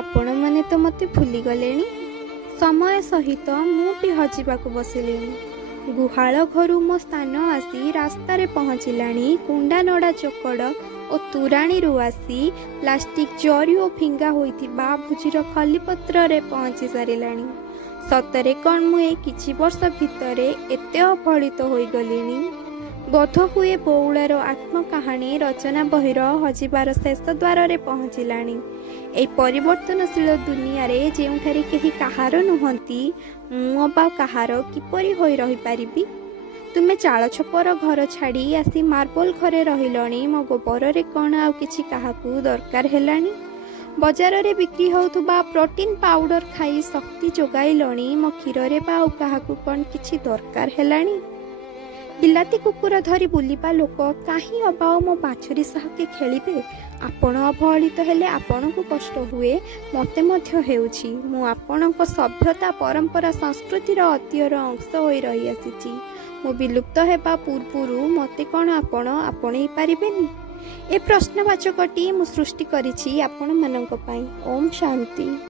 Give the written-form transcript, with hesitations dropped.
आपण माने तो मते भूली गलेनी। समय सहित मु भी हजिबाकु बसिलेनी। गुहाल घरु मो स्थान आसी रास्ता रे पहुँचिलानी। कुंडा नड़ा चोकड़ और तुराणी रु आसी प्लास्टिक जरी और फिंगा होइथिबा भुजीर खलीपत्र रे पहुँची सारिलानी। सतरे कौन मुए किछि वर्ष भितरे एते अफलित होई गलिनी। बोध हुए बौलार आत्म कहानी रचना बहिर हजिबार शेष द्वार रे पहुँचिलानी। ए परिवर्तनशील दुनिया रे जेउठारे केही कहार नुहंती मु अबा कहार किपरि होई रही पारिबी। तुमे चाल छपर घर छाड़ी आसी मार्बल घरे रहिलणी। मो गोबर रे कौन आउ किछि काहाकू दरकार हेलानी। बजार रे बिक्री होउथुबा प्रोटीन पाउडर खाई शक्ति जोगाइलणी। मो क्षीर रे बा काहाकू कौन किछि दरकार हेलानी। बिलाती कुकुर धरी बुलिबा लोक काहे अबाओ मो बाछुरी साहके खेलिबे। आपण अवहेलित हेले आपण को कष्ट हुए मते मध्य हेउछि। मु आपणक सभ्यता परंपरा संस्कृतिर अतीयर अंश होई रही आसीछि। मु विलुप्त हेबा पूर्वरु मते कोन आपण आपणै पारिबेनी। ए प्रश्नवाचकटी मु सृष्टि करिछि आपण मानक पई। ओम शांति।